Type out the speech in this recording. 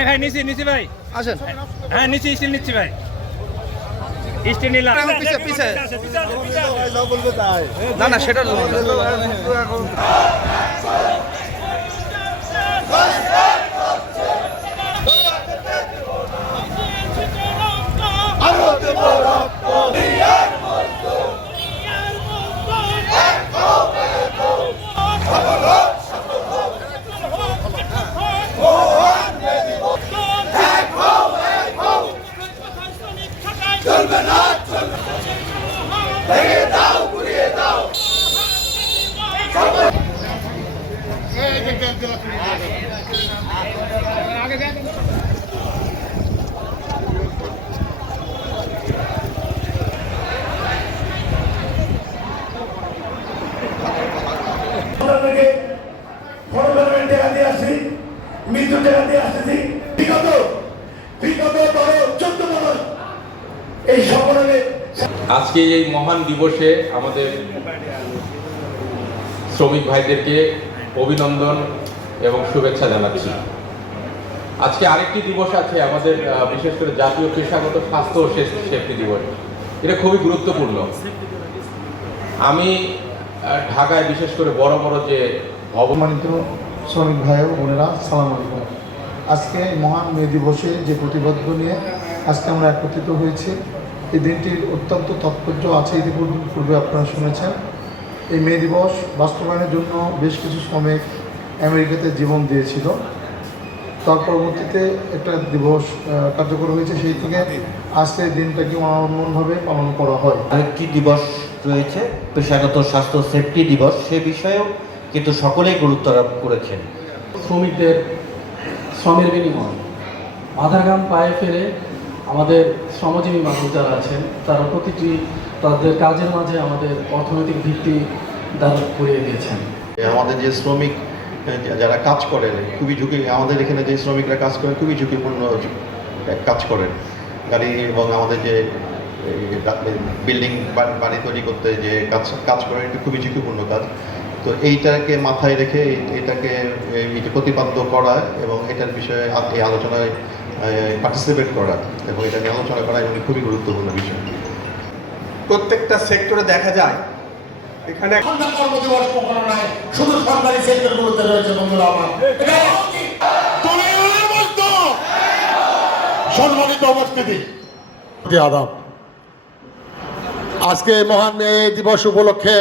ভাই ভাই নিচি ভাই আসেন। হ্যাঁ নিচি স্টিল নিচ্ছি ভাই স্টিল নিলাম পিছে না না সেটা আজকে এই মহান দিবসে আমাদের শ্রমিক ভাইদেরকে অভিনন্দন এবং শুভেচ্ছা জানাচ্ছি। আজকে আরেকটি দিবস আছে আমাদের, বিশেষ করে জাতীয় পেশাগত স্বাস্থ্য ও সেফটি দিবস। এটা খুবই গুরুত্বপূর্ণ। আমি ঢাকায় বিশেষ করে বড় বড় যে অবমানিত শ্রমিক ভাই ও বোনেরা, সালাম আলাইকুম। আজকে মহান মে দিবসে যে প্রতিবদ্ধ নিয়ে আজকে আমরা একত্রিত হয়েছি, এই দিনটির অত্যন্ত তাৎপর্য আছে। ইতিপূর্বে আপনারা শুনেছেন, এই মে দিবস বাস্তবায়নের জন্য বেশ কিছু শ্রমিক আমেরিকাতে জীবন দিয়েছিল। তার পরবর্তীতে একটা দিবস কার্যকর হয়েছে, সেই থেকে আজকে দিনটাকে অনন্যভাবে পালন করা হয়। আরেকটি দিবস রয়েছে পেশাগত স্বাস্থ্য সেফটি দিবস, সে বিষয়েও কিন্তু সকলেই গুরুত্ব আরোপ করেছেন। শ্রমিকদের শ্রমের বিনিময় আধার ঘাম পায়ে ফেলে আমাদের শ্রমজীবী মানুষ যারা আছেন তারা প্রতিটি তাদের কাজের মাঝে আমাদের অর্থনৈতিক ভিত্তি দাঁড় করিয়ে দিয়েছেন। আমাদের যে শ্রমিক যারা কাজ করেন খুবই ঝুঁকি, আমাদের এখানে যে শ্রমিকরা কাজ করেন খুবই ঝুঁকিপূর্ণ কাজ করেন গাড়ি, এবং আমাদের যে বিল্ডিং বাড়ি তৈরি করতে যে কাজ করেন এটা খুবই ঝুঁকিপূর্ণ কাজ। তো এইটাকে মাথায় রেখে এটাকে প্রতিপাদ্য করা এবং এটার বিষয়ে এই আলোচনায় পার্টিসিপেট করা এবং এটা নিয়ে আলোচনা করা এবং খুবই গুরুত্বপূর্ণ বিষয়। প্রত্যেকটা সেক্টরে দেখা যায় এখানে কর্মদিবস কখনো নাই, শুধু সরকারি সেক্টরগুলোতে রয়েছে। বন্ধুরা আমার সম্মানিত উপস্থিতি, আদাব, আজকে মহান মে দিবস উপলক্ষে